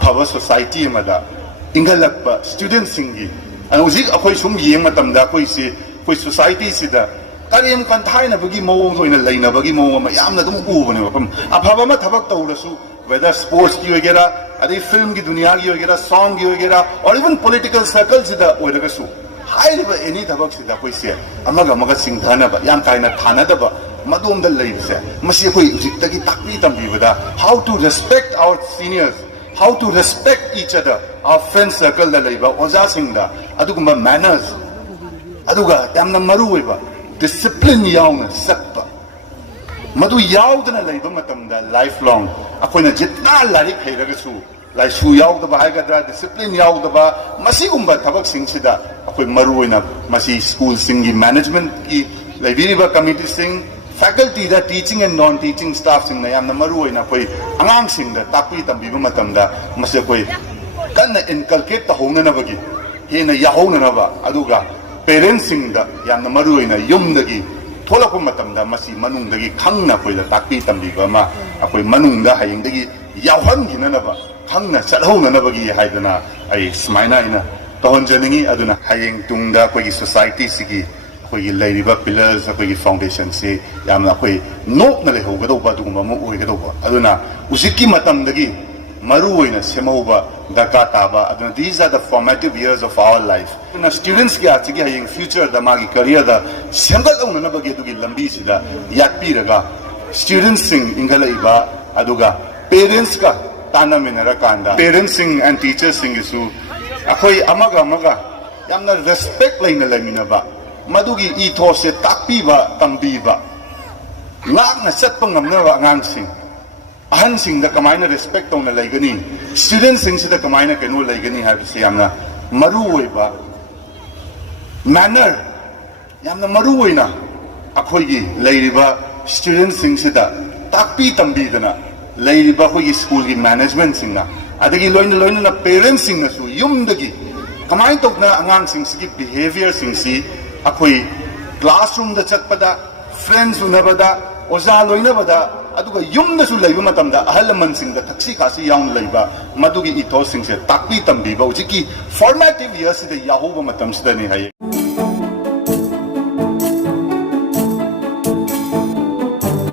afaba society amada ingalakpa students singi uzik akhoi sum yeng matamda khoi si khoi society sida karim kan thaina bagi mawong soina laina bagi mawong ma yamna dum ubane mafam afaba ma thabak tawrasu whether sports ki wagera adi film ki duniya ki wagera song ki wagera or even political circles sida oiragasu hairiba any thabak sida khoi se amaga singthana ba yam kaina thana da ba madom da leibse masi khoi uzik tagi takpi tambi bada how to respect our seniors, how to respect each other, our friend circle da leiba oja singda adugumba manners aduga yamna maru oiba discipline yauna sakpa madu yaudana leiba matamda lifelong akoina jitna larik heiragasu laisu yaudaba haigadra discipline yaudaba masigumba thabak singsida akoi maru oina masi school singi management ki leibiriba committee sing faculty da teaching and non teaching staff sing na yamna maru oina koi angang sing da takpi tambiba matamda masi koi kanna inculcate ta hona na bagi hena yahona na ba aduga parents sing da yamna maru oina yumdagi tholakpa matamda masi manungdagi khangna koi da takpi tambiba ma akoi manungda hayingdagi yawhan gina na ba khangna chathona na bagi haidana ai smaina ina tahonjaningi aduna haying tungda koi society sigi koi leiriba pillars koi foundation se yamna koi nok na leho gado ba duguma mo oi gado ba aduna usiki matamdagi maru oina semauba daka taba aduna these are the formative years of our life na students ki achigi haying future da magi career da semgal ongna na bagi dugi lambi sida yakpi raga students sing ingala iba aduga parents ka tana menara kanda parents sing and teachers sing isu akoi amaga yamna respect laina lamina ba madugi ethos se takpi ba tambi ba ngakna satpa ngamna ba ngang sing ahan sing da kamaina respect tong na laigani students sing sida kamaina kenu laigani ha se yamna maru oiba manner yamna maru oina akhoi gi leiriba students sing sida takpi tambi dana leiriba khoi gi school gi management singa adagi loina na parents sing na su yumdagi kamai tokna angang sing sigi behavior sing si akhoi classroom da chatpada friends unabada oza loinabada aduga yumda su leiba matamda ahalaman sing da taksi kasi yaun leiba madugi ethos sing se takpi tambi ba ujiki formative years da yahuba matam sida ni haye